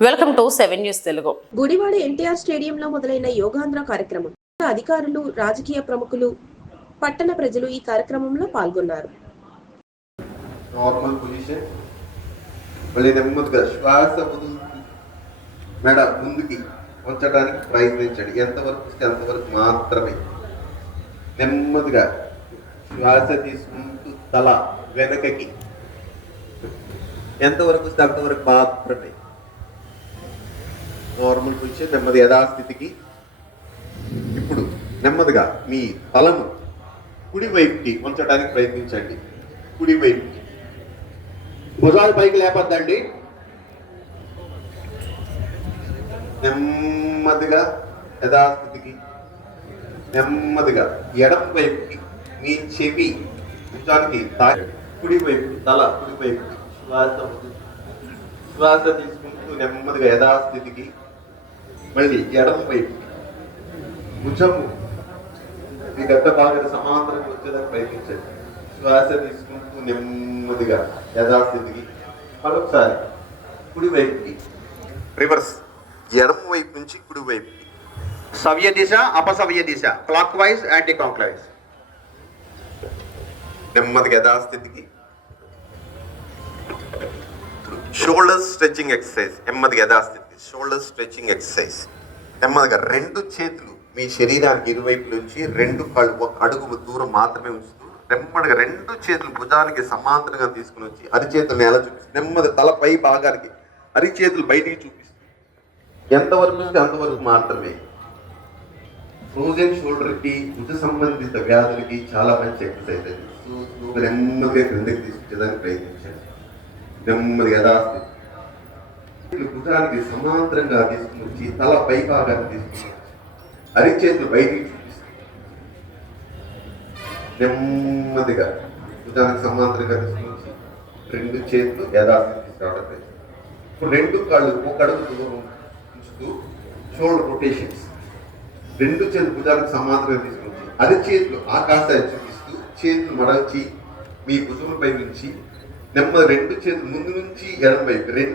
Welcome to 7 news Telugu. Gudivada NTR స్టేడియంలో మొదలైన యోగాంధ్ర కార్యక్రమం అధికారులు, రాజకీయ ప్రముఖులు, పట్టణ ప్రజలు ఈ కార్యక్రమంలో పాల్గొన్నారు. నార్మల్ పొజిషన్, మళ్ళీ నెమ్మదిగా శ్వాస మెడ ముందుకి ఉంచడానికి ప్రయత్నించండి. ఎంతవరకు వస్తే అంతవరకు మాత్రమే. నెమ్మదిగా శ్వాస తీసుకుంటూ తల వెనకకి ఎంతవరకు వస్తే అంతవరకు మాత్రమే. నార్మల్ పొజిషన్, నెమ్మది యథాస్థితికి. ఇప్పుడు నెమ్మదిగా మీ తలను కుడి వైపుకి ఉంచడానికి ప్రయత్నించండి. కుడి వైపుకి భుజాలు పైకి లేపద్దండి. నెమ్మదిగా యథాస్థితికి. నెమ్మదిగా ఎడమ వైపుకి మీ చెవి భుజానికి తాకి కుడి వైపు తల కుడి వైపుకి శ్వాస తీసుకుంటూ నెమ్మదిగా యథాస్థితికి. మళ్ళీ ఎడమ వైపుకి భుజము మీ గడ్డ బాగా సమాంతరంగా వచ్చేదానికి ప్రయత్నించండి. శ్వాస తీసుకుంటూ నెమ్మదిగా యథాస్థితికి. మరొకసారి కుడి వైపుకి రివర్స్, ఎడమ వైపు నుంచి కుడి వైపుకి. సవ్య దిశ, అపసవ్య దిశ, clockwise, anticlockwise. నెమ్మదిగా యథాస్థితికి. Shoulder stretching exercise. నెమ్మదిగా యథాస్థితికి షోల్డర్ స్ట్రెచింగ్ ఎక్సర్సైజ్. నెమ్మదిగా రెండు చేతులు మీ శరీరానికి ఇరువైపు నుంచి రెండు కాళ్ళు ఒక అడుగు దూరం మాత్రమే ఉంచుతూ నెమ్మదిగా రెండు చేతులు భుజానికి సమాంతరంగా తీసుకుని వచ్చి అరిచేతులను ఎలా చూపిస్తూ నెమ్మది తల పై భాగానికి అరిచేతులు బయటికి చూపిస్తూ ఎంతవరకు వస్తే అంతవరకు మాత్రమే. ఫ్రోజన్ షోల్డర్కి, భుజ సంబంధిత వ్యాధులకి చాలా మంచి ఎక్సర్సైజ్ అది. సో నెమ్మదిగా క్రిందకి తీసుకొచ్చేదానికి ప్రయత్నించండి. నెమ్మది యథాస్థితి. భుజానికి సమాంతరంగా తీసుకుని వచ్చి తల పై భాగాన్ని తీసుకుని అరిచేతులు బయటికి చూపిస్తుంది. నెమ్మదిగా భుజానికి సమాంతరంగా తీసుకుని వచ్చి రెండు చేతులు యథాస్థితి తీసుకురావడం ప్రయత్నం. ఇప్పుడు రెండు కాళ్ళు ఒక అడుగు దూరం ఉంచుతూ షోల్డర్ రొటేషన్స్. రెండు చేతులు భుజానికి సమాంతరంగా తీసుకుని వచ్చి అరిచేతులు ఆకాశాన్ని చూపిస్తూ చేతులు మరల్చి మీ భుజంపై నుంచి నెమ్మది రెండు చేతులు ముందు నుంచి ఎడమ వైపు రెండు